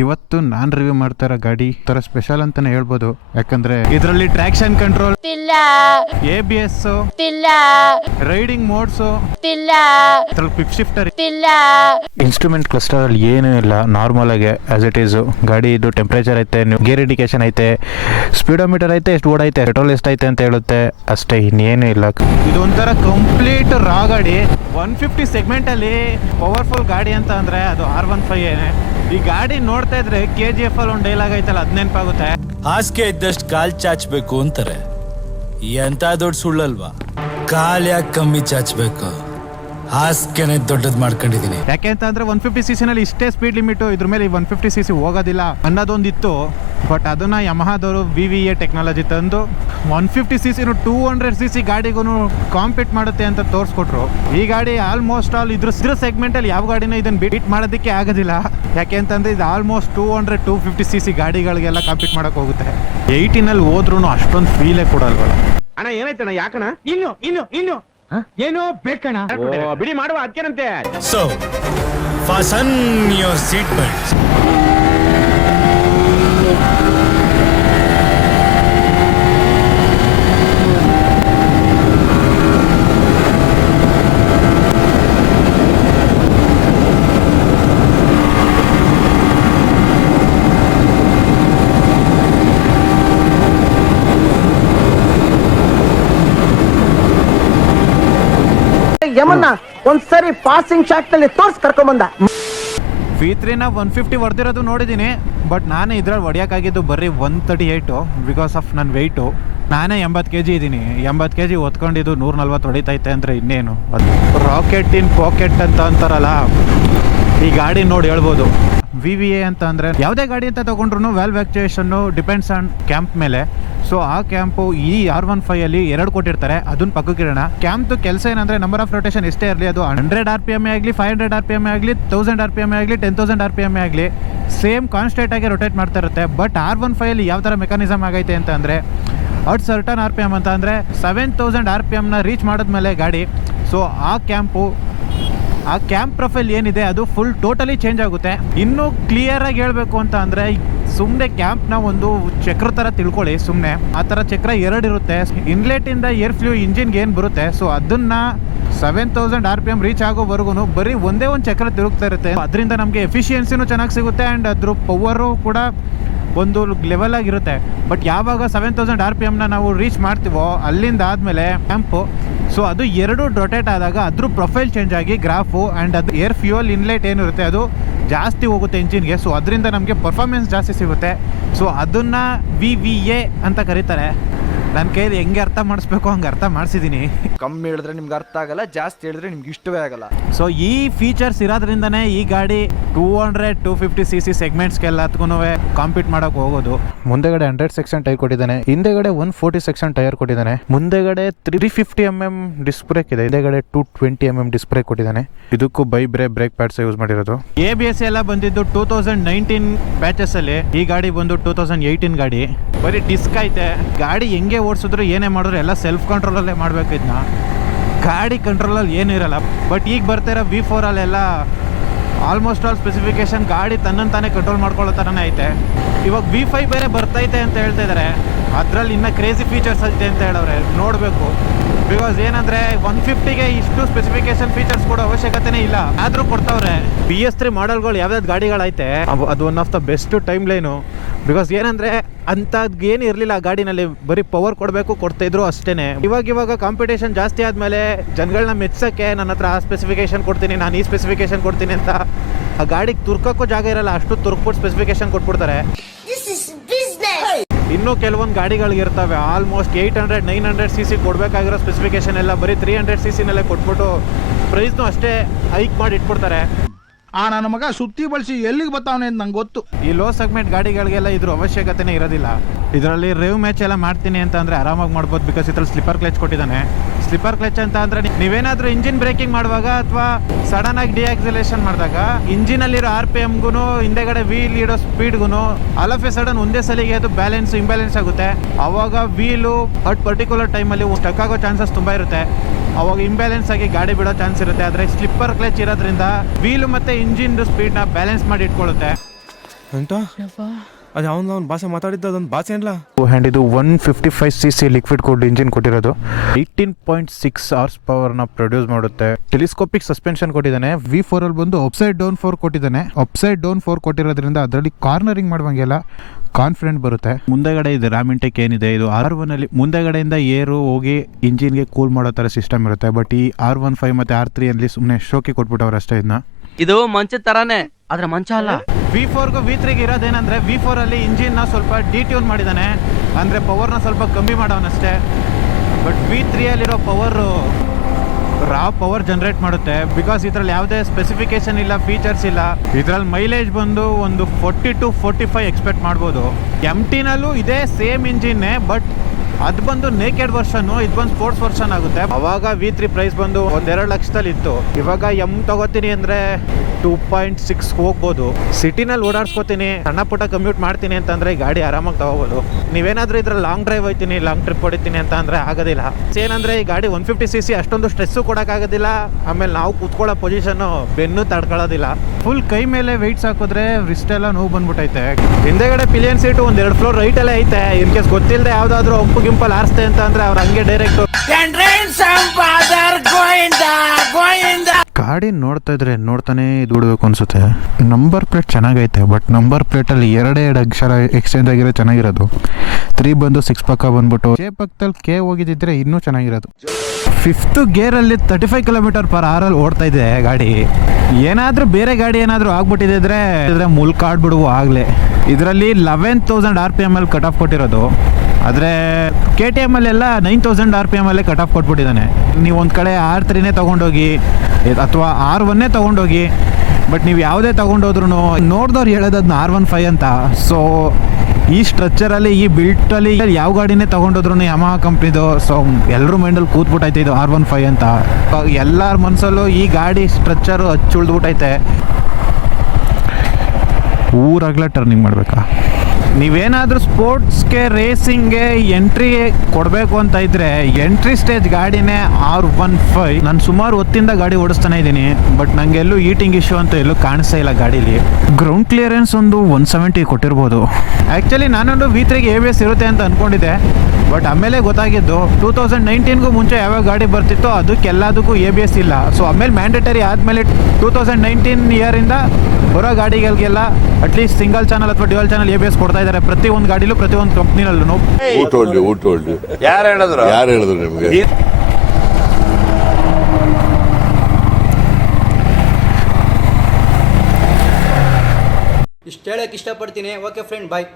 ಇವತ್ತು ನಾನು ರಿವ್ಯೂ ಮಾಡ್ತಾ ಇರೋ ಗಾಡಿ ತರ ಸ್ಪೆಷಲ್ ಅಂತಾನೆ ಹೇಳ್ಬೋದು. ಯಾಕಂದ್ರೆ ಇದರಲ್ಲಿ ಟ್ರಾಕ್ಷನ್ ಕಂಟ್ರೋಲ್ ಇಲ್ಲ, ABS ಇಲ್ಲ, ರೈಡಿಂಗ್ ಮೋಡ್ಸ್ ಇಲ್ಲ, ಕ್ವಿಕ್ ಶಿಫ್ಟರ್ ಇಲ್ಲ, ಇನ್ಸ್ಟ್ರೂಮೆಂಟ್ ಕ್ಲಸ್ಟರ್ ಅಲ್ಲಿ ಏನೂ ಇಲ್ಲ. ನಾರ್ಮಲ್ ಆಗಿ ಆಸ್ ಇಟ್ ಈಸ್ ಗಾಡಿ ಇದು ಟೆಂಪರೇಚರ್ ಐತೆ, ಗೇರ್ ಇಂಡಿಕೇಶನ್ ಐತೆ, ಸ್ಪೀಡೋಮೀಟರ್ ಐತೆ, ಎಷ್ಟು ಓಡೈತೆ, ಪೆಟ್ರೋಲ್ ಎಷ್ಟೈತೆ ಅಂತ ಹೇಳುತ್ತೆ ಅಷ್ಟೇ, ಇನ್ನೇನು ಇಲ್ಲ. ಇದು ಒಂಥರ ಕಂಪ್ಲೀಟ್ ರಾ ಗಾಡಿ. 150 ಸೆಗ್ಮೆಂಟ್ ಅಲ್ಲಿ ಪವರ್ಫುಲ್ ಗಾಡಿ ಅಂತ ಅಂದ್ರೆ ಅದು R15 ಈ ಗಾಡಿ ನೋಡ್ತಾ ಇದ್ರೆ KGF ಅಲ್ಲಿ ಒಂದು ಡೈಲಾಗ್ ಐತಲ್ಲ, ಅದ್ ನೆನಪಾಗುತ್ತೆ. ಹಾಸಿಗೆ ಇದ್ದಷ್ಟು ಕಾಲ್ ಚಾಚ್ಬೇಕು ಅಂತಾರೆ. ಎಂತ ದೊಡ್ಡ ಸುಳ್ಳಲ್ವಾ? ಕಾಲ್ ಯಾಕೆ ಕಮ್ಮಿ ಚಾಚ್ಬೇಕು? ಹಾಸಿಗೆನೆ ದೊಡ್ಡದ್ ಮಾಡ್ಕೊಂಡಿದೀನಿ. ಯಾಕೆ ಅಂತ ಅಂದ್ರೆ 150cc ನಲ್ಲಿ ಇಷ್ಟೇ ಸ್ಪೀಡ್ ಲಿಮಿಟ್, ಇದ್ರ ಮೇಲೆ 150cc ಹೋಗೋದಿಲ್ಲ ಅನ್ನೋದೊಂದಿತ್ತು. ಬಟ್ ಅದನ್ನ ಯಮಹಾದವರು VVA ಟೆಕ್ನಾಲಜಿ ತಂದು 150cc 200cc ಗಾಡಿಗೂ ಕಾಂಪೀಟ್ ಮಾಡುತ್ತೆ ಅಂತ ತೋರಿಸ್ಕೊಟ್ರು. ಈ ಗಾಡಿ ಆಲ್ಮೋಸ್ಟ್ ಆಲ್ ಇದ್ರ ಸೆಗ್ಮೆಂಟ್ ಅಲ್ಲಿ ಯಾವ ಗಾಡಿನ ಇದನ್ನ ಬೀಟ್ ಮಾಡೋದಕ್ಕೆ ಆಗೋದಿಲ್ಲ. ಯಾಕೆ ಅಂತಂದ್ರೆ ಇದು ಆಲ್ಮೋಸ್ಟ್ 200-250cc ಗಾಡಿಗಳಿಗೆಲ್ಲ ಕಾಂಪೀಟ್ ಮಾಡಕ್ ಹೋಗುತ್ತೆ. 18ನಲ್ಲಿ ಹೋದ್ರೂ ಅಷ್ಟೊಂದು ಫೀಲೇ ಕೊಡಲ್ವಲ್ಲ. ಅಣ್ಣ ಏನಾಯ್ತಣ್ಣ? ಯಾಕಣ್ಣ? ಇನ್ನು ಏನೋ ಬೇಕಣ್ಣ, ಬಿಡಿ ಮಾಡುವ ಅದಕ್ಕೇನಂತೆ. So fasten your seat belts. ಯಮನ್ನ ಒಂದ್ಸರಿ ಪಾಸಿಂಗ್ ಶಾಟ್ ನಲ್ಲಿ ತೋರ್ಸ್ ಕರ್ಕೊಂಡ್ ಬಂದ. V3ನ 150 ಹೊಡೆದಿರೋದು ನೋಡಿದ್ದೀನಿ. ಬಟ್ ನಾನೇ ಇದ್ರಲ್ಲಿ ಹೊಡಿಯೋಕ್ಕಾಗಿದ್ದು ಬರೀ 138 ಬಿಕಾಸ್ ಆಫ್ ನನ್ನ ವೆಯ್ಟು. ನಾನೇ 80 kg ಇದ್ದೀನಿ. 80 kg ಹೊತ್ಕೊಂಡಿದ್ದು 140 ಹೊಡಿತೈತೆ ಅಂದರೆ ಇನ್ನೇನು. ರಾಕೆಟ್ ಇನ್ ಪಾಕೆಟ್ ಅಂತ ಅಂತಾರಲ್ಲ, ಈ ಗಾಡಿ ನೋಡಿ ಹೇಳ್ಬೋದು. VVA ಅಂತ ಅಂದರೆ ಯಾವುದೇ ಗಾಡಿ ಅಂತ ತೊಗೊಂಡ್ರು ವ್ಯಾಲ್ವ್ ಆಕ್ಚುಯೇಷನ್ನು ಡಿಪೆಂಡ್ಸ್ ಆನ್ ಕ್ಯಾಂಪ್ ಮೇಲೆ. ಸೊ ಆ ಕ್ಯಾಂಪು ಈ R15 ಅಲ್ಲಿ 2 ಕೊಟ್ಟಿರ್ತಾರೆ, ಅದನ್ನ ಪಕ್ಕಕ್ಕಿಡೋಣ. ಕ್ಯಾಂಪ್ದು ಕೆಲಸ ಏನಂದರೆ ನಂಬರ್ ಆಫ್ ರೊಟೇಷನ್ ಎಷ್ಟೇ ಇರಲಿ, ಅದು 100 RPM ಆಗಲಿ, 500 RPM ಆಗಲಿ, 1000 RPM ಆಗಲಿ, 10,000 RPM ಆಗಲಿ, ಸೇಮ್ ಕಾನ್ಸ್ಟೆಂಟ್ ಆಗಿ ರೊಟೇಟ್ ಮಾಡ್ತಾ ಇರುತ್ತೆ. ಬಟ್ R15 ಅಲ್ಲಿ ಯಾವ ಥರ ಮೆಕಾನಿಸಮ್ ಆಗೈತೆ ಅಂತ ಅಂದರೆ, ಅಟ್ ಸರ್ಟನ್ RPM ಅಂತ ಅಂದರೆ 7000 RPMನ ರೀಚ್ ಮಾಡಿದ್ಮೇಲೆ ಗಾಡಿ, ಸೊ ಆ ಕ್ಯಾಂಪ್ ಪ್ರೊಫೈಲ್ ಏನಿದೆ ಅದು ಫುಲ್ ಟೋಟಲಿ ಚೇಂಜ್ ಆಗುತ್ತೆ. ಇನ್ನೂ ಕ್ಲಿಯರಾಗಿ ಹೇಳಬೇಕು ಅಂತ ಅಂದರೆ, ಸುಮ್ಮನೆ ಕ್ಯಾಂಪ್ನ ಒಂದು ಚಕ್ರ ಥರ ತಿಳ್ಕೊಳ್ಳಿ. ಸುಮ್ಮನೆ ಆ ಥರ ಚಕ್ರ 2 ಇರುತ್ತೆ. ಇನ್ಲೆಟಿಂದ ಏರ್ ಫ್ಲೂ ಇಂಜಿನ್ಗೆ ಏನು ಬರುತ್ತೆ, ಸೊ ಅದನ್ನು 7000 RPM ರೀಚ್ ಆಗೋವರೆಗೂ ಬರೀ ಒಂದೇ ಒಂದು ಚಕ್ರ ತಿರುಗ್ತಾ ಇರುತ್ತೆ. ಅದರಿಂದ ನಮಗೆ ಎಫಿಷಿಯನ್ಸಿನೂ ಚೆನ್ನಾಗಿ ಸಿಗುತ್ತೆ ಆ್ಯಂಡ್ ಅದ್ರ ಪವರು ಕೂಡ ಒಂದು ಲೆವೆಲ್ ಆಗಿರುತ್ತೆ. ಬಟ್ ಯಾವಾಗ 7000 RPMನ ನಾವು ರೀಚ್ ಮಾಡ್ತೀವೋ ಅಲ್ಲಿಂದ ಆದಮೇಲೆ ಕ್ಯಾಂಪು, ಸೊ ಅದು 2 ರೊಟೇಟ್ ಆದಾಗ ಅದ್ರ ಪ್ರೊಫೈಲ್ ಚೇಂಜ್ ಆಗಿ ಗ್ರಾಫು ಆ್ಯಂಡ್ ಅದು ಏರ್ ಫ್ಯೂಯಲ್ ಇನ್ಲೆಟ್ ಏನಿರುತ್ತೆ ಅದು ಜಾಸ್ತಿ ಹೋಗುತ್ತೆ ಇಂಜಿನ್ಗೆ. ಸೊ ಅದರಿಂದ ನಮಗೆ ಪರ್ಫಾರ್ಮೆನ್ಸ್ ಜಾಸ್ತಿ ಸಿಗುತ್ತೆ. ಸೊ ಅದನ್ನು VVA ಅಂತ ಕರೀತಾರೆ. ನನ್ನ ಕೈಯಲ್ಲಿ ಹೆಂಗೆ ಅರ್ಥ ಮಾಡಿಸ್ಬೇಕು ಹಂಗೆ ಅರ್ಥ ಮಾಡಿಸಿದ್ದೀನಿ. ಕಮ್ಮಿ ಹೇಳಿದ್ರೆ ನಿಮ್ಗೆ ಅರ್ಥ ಆಗಲ್ಲ, ಜಾಸ್ತಿ ಹೇಳಿದ್ರೆ ನಿಮ್ಗೆ ಇಷ್ಟವೇ ಆಗಲ್ಲ. ಸೊ ಈ ಫೀಚರ್ಸ್ ಇರೋದ್ರಿಂದನೇ ಈ ಗಾಡಿ 200-250cc ಸೆಗ್ಮೆಂಟ್ಸ್ಗೆಲ್ಲತ್ಗೂ ಕಾಂಪೀಟ್ ಮಾಡೋಕೆ ಹೋಗೋದು. ಮುಂದೆಗಡೆ 100 ಸೆಕ್ಷನ್ ಟೈರ್ ಕೊಟ್ಟಿದ್ದಾನೆ, ಹಿಂದೆಗಡೆ 140 ಸೆಕ್ಷನ್ ಟೈರ್ ಕೊಟ್ಟಿದ್ದಾನೆ, ಮುಂದೆಗಡೆ 350mm ಡಿಸ್ಕ್ ಬ್ರೇಕ್ ಇದೆ, ಹಿಂದೆಗಡೆ 220mm ಡಿಸ್ಕ್ ಬ್ರೇಕ್ ಕೊಟ್ಟಿದ್ದಾನೆ. ಇದಕ್ಕೂ ಬ್ರೇಕ್ ಪ್ಯಾಡ್ಸ್ ಯೂಸ್ ಮಾಡಿರೋದು. ABS ಎಲ್ಲ ಬಂದಿದ್ದು 2019 ಬ್ಯಾಚಸ್ ಅಲ್ಲಿ, ಈ ಗಾಡಿ ಬಂದು 2018 ಗಾಡಿ. ಬರೀ ಡಿಸ್ಕ್ ಐತೆ. ಗಾಡಿ ಹೆಂಗೆ ಓಡಿಸಿದ್ರು ಏನೇ ಮಾಡಿದ್ರು ಎಲ್ಲ ಸೆಲ್ಫ್ ಕಂಟ್ರೋಲಲ್ಲೇ ಮಾಡಬೇಕು. ಇದನ್ನ ಗಾಡಿ ಕಂಟ್ರೋಲಲ್ಲಿ ಏನೂ ಇರಲ್ಲ. ಬಟ್ ಈಗ ಬರ್ತಿರೋ V4 ಅಲ್ಲೆಲ್ಲ ಆಲ್ಮೋಸ್ಟ್ ಆಲ್ ಸ್ಪೆಸಿಫಿಕೇಶನ್ ಗಾಡಿ ತನ್ನನ್ನು ತಾನೇ ಕಂಟ್ರೋಲ್ ಮಾಡ್ಕೊಳ್ಳೋ ಥರನೇ ಐತೆ. ಇವಾಗ V5 ಬೇರೆ ಬರ್ತೈತೆ ಅಂತ ಹೇಳ್ತಾ ಇದ್ದಾರೆ. ಅದರಲ್ಲಿ ಇನ್ನೂ ಕ್ರೇಜಿ ಫೀಚರ್ಸ್ ಐತೆ ಅಂತ ಹೇಳವ್ರೆ, ನೋಡಬೇಕು. ಬಿಕಾಸ್ ಏನಂದರೆ 150ಗೆ ಇಷ್ಟು ಸ್ಪೆಸಿಫಿಕೇಶನ್ ಫೀಚರ್ಸ್ ಕೊಡೋ ಅವಶ್ಯಕತೆನೇ ಇಲ್ಲ, ಆದರೂ ಕೊಡ್ತಾವ್ರೆ. BS3 ಮಾಡಲ್ಗಳು ಯಾವ್ಯಾವ್ದು ಗಾಡಿಗಳೈತೆ ಅದು one of the best time line. Because ಏನಂದರೆ ಅಂಥದ್ದು ಏನು ಇರಲಿಲ್ಲ ಆ ಗಾಡಿನಲ್ಲಿ, ಬರೀ ಪವರ್ ಕೊಡ್ತಾಯಿದ್ರು ಅಷ್ಟೇ. ಇವಾಗ ಕಾಂಪಿಟೇಷನ್ ಜಾಸ್ತಿ ಆದಮೇಲೆ ಜನಗಳನ್ನ ಮೆಚ್ಚೋಕ್ಕೆ ನನ್ನ ಹತ್ರ ಆ ಸ್ಪೆಸಿಫಿಕೇಶನ್ ಕೊಡ್ತೀನಿ, ನಾನು ಈ ಸ್ಪೆಸಿಫಿಕೇಶನ್ ಕೊಡ್ತೀನಿ ಅಂತ ಆ ಗಾಡಿಗೆ ತುರ್ಕೋಕ್ಕೂ ಜಾಗ ಇರಲ್ಲ, ಅಷ್ಟು ತುರ್ಕ್ಬಿಟ್ಟು ಸ್ಪೆಸಿಫಿಕೇಶನ್ ಕೊಟ್ಬಿಡ್ತಾರೆ. ಇನ್ನೂ ಕೆಲವೊಂದು ಗಾಡಿಗಳಿಗೆ ಇರ್ತವೆ ಆಲ್ಮೋಸ್ಟ್ 800-900cc ಕೊಡಬೇಕಾಗಿರೋ ಸ್ಪೆಸಿಫಿಕೇಶನ್ ಎಲ್ಲ ಬರೀ 300cc ಕೊಟ್ಬಿಟ್ಟು ಪ್ರೈಸ್ನು ಅಷ್ಟೇ ಹೈಕ್ ಮಾಡಿ ಇಟ್ಬಿಡ್ತಾರೆ. ನನ್ನ ಮಗ ಸುತ್ತಿ ಬಳಸಿ ಎಲ್ಲಿಗೆ ಬರ್ತಾವನೆ ಅಂತ ನಂಗೆ ಗೊತ್ತು. ಈ ಲೋ ಸೆಗ್ಮೆಂಟ್ ಗಾಡಿಗಳಿಗೆಲ್ಲ ಇದ್ರ ಅವಶ್ಯಕತೆನೇ ಇರೋದಿಲ್ಲ. ಇದರಲ್ಲಿ ರೇವ್ ಮ್ಯಾಚ್ ಎಲ್ಲ ಮಾಡ್ತೀನಿ ಅಂತ ಅಂದರೆ ಆರಾಮಾಗಿ ಮಾಡ್ಬೋದು. ಬಿಕಾಸ್ ಇದ್ರಲ್ಲಿ ಸ್ಲಿಪ್ಪರ್ ಕ್ಲಚ್ ಕೊಟ್ಟಿದ್ದಾನೆ. ಸ್ಲಿಪ್ಪರ್ ಕ್ಲಚ್ ಅಂತ ಅಂದರೆ ನೀವೇನಾದರೂ ಇಂಜಿನ್ ಬ್ರೇಕಿಂಗ್ ಮಾಡುವಾಗ ಅಥವಾ ಸಡನ್ ಆಗಿ ಡಿಆಕ್ಸಿಲೇಷನ್ ಮಾಡಿದಾಗ ಇಂಜಿನಲ್ಲಿರೋ RPMಗೂ ಹಿಂದೆಗಡೆ ವೀಲ್ ಇಡೋ ಸ್ಪೀಡ್ಗೂ ಆಲ್ ಆಫ್ ಎ ಸಡನ್ ಒಂದೇ ಸಲಿಗೆ ಅದು ಇಂಬ್ಯಾಲೆನ್ಸ್ ಆಗುತ್ತೆ. ಆವಾಗ ವೀಲು ಅಟ್ ಪರ್ಟಿಕ್ಯುಲರ್ ಟೈಮಲ್ಲಿ ಸ್ಟಕ್ ಆಗೋ ಚಾನ್ಸಸ್ ತುಂಬ ಇರುತ್ತೆ. ಅವಾಗ ಇಂಬ್ಯಾಲೆನ್ಸ್ ಆಗಿ ಗಾಡಿ ಬಿಡೋ ಚಾನ್ಸ್ ಇರುತ್ತೆ. ಆದರೆ ಸ್ಲಿಪ್ಪರ್ ಕ್ಲಚ್ ಇರೋದ್ರಿಂದ ವೀಲು ಮತ್ತು ಇಂಜಿನ್ ಸ್ಪೀಡ್ನ ಬ್ಯಾಲೆನ್ಸ್ ಮಾಡಿ ಇಟ್ಕೊಳ್ಳುತ್ತೆ. ಅಂತ ಅದು ಅವ್ನು ಭಾಷೆ ಮಾತಾಡಿದ್ದು ಅದೊಂದು ಭಾಷೆ ಏನ್ಲ. ಆ್ಯಂಡ್ ಇದು 155cc ಲಿಕ್ವಿಡ್ ಕೂಲ್ಡ್ ಇಂಜಿನ್ ಕೊಟ್ಟಿರೋದು. 18.6 ಹಾರ್ಸ್ ಪವರ್ನ ಪ್ರೊಡ್ಯೂಸ್ ಮಾಡುತ್ತೆ. ಟೆಲಿಸ್ಕೋಪಿಕ್ ಸಸ್ಪೆನ್ಷನ್ ಕೊಟ್ಟಿದ್ದಾನೆ. V4 ಅಲ್ಲಿ ಬಂದು ಅಪ್ಸೈಡ್ ಡೌನ್ 4 ಕೊಟ್ಟಿದ್ದಾನೆ. ಅಪ್ಸೈಡ್ ಡೌನ್ 4 ಕೊಟ್ಟಿರೋದ್ರಿಂದ ಅದರಲ್ಲಿ ಕಾರ್ನರಿಂಗ್ ಮಾಡುವಂಗೆಲ್ಲ ಕಾನ್ಫಿಡೆಂಟ್ ಬರುತ್ತೆ. ಮುಂದೆಗಡೆ ಇದೆ ರ್ಯಾಮ್ ಇಂಟೆಕ್ ಏನಿದೆ ಇದು R1 ಅಲ್ಲಿ ಮುಂದೆಗಡೆಯಿಂದ ಏರು ಹೋಗಿ ಇಂಜಿನ್ಗೆ ಕೂಲ್ ಮಾಡೋ ಥರ ಸಿಸ್ಟಮ್ ಇರುತ್ತೆ. ಬಟ್ ಈ R15 ಮತ್ತು R3 ಅಲ್ಲಿ ಸುಮ್ಮನೆ ಶೋಕಿ ಕೊಟ್ಬಿಟ್ಟವ್ರು ಅಷ್ಟೇ. ಇದನ್ನ ಇದು ಮಂಚದ ತರಾನೇ, ಆದ್ರೆ ಮಂಚ ಅಲ್ಲ. V4ಗೂ V3ಗೆ ಇರೋದೇನಂದ್ರೆ V4 ಅಲ್ಲಿ ಇಂಜಿನ್ನ ಸ್ವಲ್ಪ ಡಿಟ್ಯೂನ್ ಮಾಡಿದ್ದಾನೆ, ಅಂದರೆ ಪವರ್ನ ಸ್ವಲ್ಪ ಕಮ್ಮಿ ಮಾಡೋನಷ್ಟೇ. ಬಟ್ V3 ಅಲ್ಲಿರೋ ಪವರು ರಾ ಪವರ್ ಜನರೇಟ್ ಮಾಡುತ್ತೆ. ಬಿಕಾಸ್ ಇದರಲ್ಲಿ ಯಾವುದೇ ಸ್ಪೆಸಿಫಿಕೇಶನ್ ಇಲ್ಲ, ಫೀಚರ್ಸ್ ಇಲ್ಲ. ಇದರಲ್ಲಿ ಮೈಲೇಜ್ ಬಂದು ಒಂದು 40 to 45 ಎಕ್ಸ್ಪೆಕ್ಟ್ ಮಾಡ್ಬೋದು. MT-ನಲ್ಲೂ ಇದೇ ಸೇಮ್ ಇಂಜಿನ್ನೇ, ಬಟ್ ಅದು ಬಂದು ನೇಕೆಡ್ ವರ್ಷನ್ನು, ಇದು ಬಂದು ಸ್ಪೋರ್ಟ್ಸ್ ವರ್ಷನ್ ಆಗುತ್ತೆ. ಅವಾಗ V3 ಪ್ರೈಸ್ ಬಂದು 1-2 ಲಕ್ಷದಲ್ಲಿ ಇತ್ತು. ಇವಾಗ M ತಗೋತೀನಿ ಅಂದರೆ 2.6 ಹೋಗ್ಬೋದು. ಸಿಟಿನಲ್ಲಿ ಓಡಾಡ್ಸ್ಕೋತೀನಿ, ಸಣ್ಣ ಪುಟ್ಟ ಕಮ್ಯೂಟ್ ಮಾಡ್ತೀನಿ ಅಂತಂದರೆ ಈ ಗಾಡಿ ಆರಾಮಾಗಿ ತಗೋಬೋದು. ನೀವೇನಾದರೂ ಇದ್ರಲ್ಲಿ ಲಾಂಗ್ ಡ್ರೈವ್ ಹೋಗ್ತೀನಿ, ಲಾಂಗ್ ಟ್ರಿಪ್ ಹೊಡಿತೀನಿ ಅಂತ ಅಂದರೆ ಆಗೋದಿಲ್ಲ. ಏನಂದರೆ ಈ ಗಾಡಿ 150cc ಅಷ್ಟೊಂದು ಸ್ಟ್ರೆಸ್ಸು ಕೊಡೋಕ್ಕಾಗೋದಿಲ್ಲ. ಆಮೇಲೆ ನಾವು ಕೂತ್ಕೊಳ್ಳೋ ಪೊಸಿಷನ್ನು ಬೆನ್ನು ತಡ್ಕೊಳ್ಳೋದಿಲ್ಲ. ಫುಲ್ ಕೈ ಮೇಲೆ ವೆಯ್ಟ್ಸ್ ಹಾಕಿದ್ರೆ ರಿಸ್ಟ್ ಎಲ್ಲ ನೋವು ಬಂದ್ಬಿಟ್ಟೈತೆ. ಹಿಂದೆಗಡೆ ಪಿಲಿಯನ್ ಸೀಟು 1-2 ಫ್ಲೋರ್ ರೈಟಲ್ಲೇ ಐತೆ. ಇನ್ ಕೇಸ್ ಗೊತ್ತಿಲ್ಲದೆ ಯಾವುದಾದ್ರೂ ಒಪ್ಪು ಗಿಂಪಲ್ ಆರಿಸ್ತೆ ಅಂತ ಅಂದರೆ ಅವ್ರು ಹಂಗೆ ಡೈರೆಕ್ಟ್ ಗಾಡಿ ನೋಡ್ತಾ ಇದ್ರೆ ನೋಡ್ತಾನೆ ದುಡ್ಬೇಕು ಅನ್ಸುತ್ತೆ. ನಂಬರ್ ಪ್ಲೇಟ್ ಚೆನ್ನಾಗೈತೆ, ಬಟ್ ನಂಬರ್ ಪ್ಲೇಟಲ್ಲಿ 2 ಅಕ್ಷರ ಎಕ್ಸ್ಚೇಂಜ್ ಆಗಿರೋ ಚೆನ್ನಾಗಿರೋದು. 3 ಬಂದು 6 ಪಕ್ಕ ಬಂದ್ಬಿಟ್ಟು J ಪಕ್ಕದಲ್ಲಿ K ಹೋಗಿದ್ದಿದ್ರೆ ಇನ್ನೂ ಚೆನ್ನಾಗಿರೋದು. 5th ಗೇರಲ್ಲಿ 35 km/h ಓಡ್ತಾ ಇದೆ ಗಾಡಿ. ಏನಾದರೂ ಬೇರೆ ಗಾಡಿ ಏನಾದರೂ ಆಗ್ಬಿಟ್ಟಿದೆ ಇದ್ರೆ ಮುಲ್ಕಾಡ್ಬಿಡುವು ಆಗಲೇ. ಇದರಲ್ಲಿ 11,000 RPM ಅಲ್ಲಿ ಕಟ್ ಆಫ್ ಕೊಟ್ಟಿರೋದು. ಆದರೆ KTM ಅಲ್ಲೆಲ್ಲ 9,000 RPM ಅಲ್ಲೇ ಕಟ್ ಆಫ್ ಕೊಟ್ಬಿಟ್ಟಿದ್ದಾನೆ. ನೀವು ಒಂದು ಕಡೆ R3ನೇ ತೊಗೊಂಡೋಗಿ ಅಥವಾ R1ನೇ ತೊಗೊಂಡೋಗಿ, ಬಟ್ ನೀವು ಯಾವುದೇ ತೊಗೊಂಡೋದ್ರೂ ನೋಡಿದವ್ರು ಹೇಳೋದನ್ನ R15 ಅಂತ. ಸೊ ಈ ಸ್ಟ್ರಕ್ಚರಲ್ಲಿ, ಈ ಬಿಲ್ಟಲ್ಲಿ ಯಾವ ಗಾಡಿನೇ ತೊಗೊಂಡೋದ್ರೂ ಯಮಹಾ ಕಂಪ್ನಿದು. ಸೊ ಎಲ್ಲರೂ ಮೈಂಡಲ್ಲಿ ಕೂತ್ಬಿಟ್ಟೈತೆ ಇದು R15 ಅಂತ. ಎಲ್ಲರ ಮನಸ್ಸಲ್ಲೂ ಈ ಗಾಡಿ ಸ್ಟ್ರಕ್ಚರು ಹಚ್ಚುಳ್ದ್ಬಿಟ್ಟೈತೆ. ಊರಾಗಲೇ ಟರ್ನಿಂಗ್ ಮಾಡಬೇಕಾ? ನೀವೇನಾದರೂ ಸ್ಪೋರ್ಟ್ಸ್ಗೆ, ರೇಸಿಂಗ್ಗೆ ಎಂಟ್ರಿ ಕೊಡಬೇಕು ಅಂತ ಇದ್ದರೆ ಎಂಟ್ರಿ ಸ್ಟೇಜ್ ಗಾಡಿನೇ R15. ನಾನು ಸುಮಾರು ಹೊತ್ತಿಂದ ಗಾಡಿ ಓಡಿಸ್ತಾನೆ ಇದ್ದೀನಿ, ಬಟ್ ನನಗೆ ಎಲ್ಲೂ ಈಟಿಂಗ್ ಇಶ್ಯೂ ಅಂತ ಎಲ್ಲೂ ಕಾಣಿಸ್ತಾ ಇಲ್ಲ ಗಾಡೀಲಿ. ಗ್ರೌಂಡ್ ಕ್ಲಿಯರೆನ್ಸ್ ಒಂದು 170 ಕೊಟ್ಟಿರ್ಬೋದು. ಆ್ಯಕ್ಚುಲಿ ನಾನೊಂದು V3ಗೆ ABS ಇರುತ್ತೆ ಅಂತ ಅಂದ್ಕೊಂಡಿದ್ದೆ, ಬಟ್ ಆಮೇಲೆ ಗೊತ್ತಾಗಿದ್ದು 2019ಗೂ ಮುಂಚೆ ಯಾವಾಗ ಗಾಡಿ ಬರ್ತಿತ್ತೋ ಅದಕ್ಕೆಲ್ಲದಕ್ಕೂ ABS ಇಲ್ಲ. ಸೊ ಆಮೇಲೆ ಮ್ಯಾಂಡೇಟರಿ ಆದಮೇಲೆ 2019 ಇಯರಿಂದ ಬರೋ ಗಾಡಿಗಳಿಗೆಲ್ಲ ಅಟ್ಲೀಸ್ಟ್ ಸಿಂಗಲ್ ಚಾನಲ್ ಅಥವಾ ಡ್ಯುಯಲ್ ಚಾನಲ್ ABS ಕೊಡ್ತಾ ಇದ್ದಾರೆ ಪ್ರತಿ ಒಂದು ಗಾಡಿಲೂ, ಪ್ರತಿ ಒಂದು ಕಂಪ್ನಿನಲ್ಲೂ. ಯಾರು ಹೇಳಿದ್ರು ನಿಮಗೆ? ಇಷ್ಟು ಹೇಳಕ್ಕೆ ಇಷ್ಟಪಡ್ತೀನಿ. ಓಕೆ ಫ್ರೆಂಡ್, ಬಾಯ್.